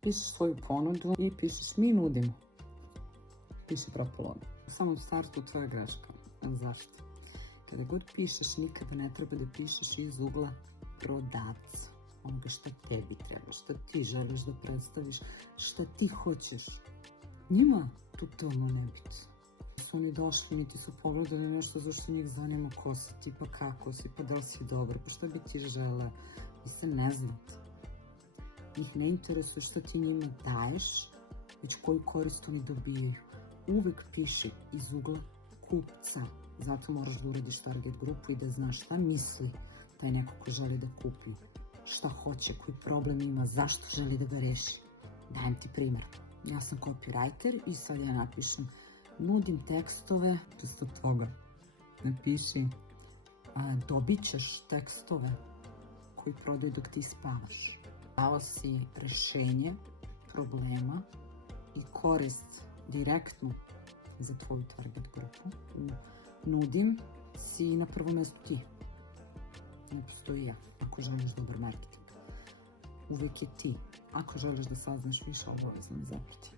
Pišeš svoju ponudu i pišeš mi nudimo. Piše propalo. U samom startu to je greška. Zašto? Kada god pišeš, nikada ne treba da pišeš iz ugla prodavca. Onoga što tebi treba, što ti želiš da predstaviš, što ti hoćeš. Njima totalno nebitno. Su oni došli, niti su pogledali nešto zašto njih zanima ko si ti, pa kako si, pa da li si dobro, pa šta bi ti žele. Vi se ne znate. Njih ne interesuje što ti njima daješ, već koju korist oni dobijaju. Uvek piši iz ugla kupca. Zato moraš da uradiš target grupu i da znaš šta misli taj neko ko želi da kupi, šta hoće, koji problem ima, zašto želi da ga reši. Dajem ti primjer. Ja sam copywriter i sad ja napišem nudim tekstove, umesto toga napiši dobit ćeš tekstove koji prodaju dok ti spavaš. Dao si rešenje problema i korist direktnu za tvoju target grupu. Nudim si na prvom mjestu ti. Ne postoji ja, ako želiš dobar marketing. Uvijek je ti. Ako želiš da saznaš više, obavezno me zaprati.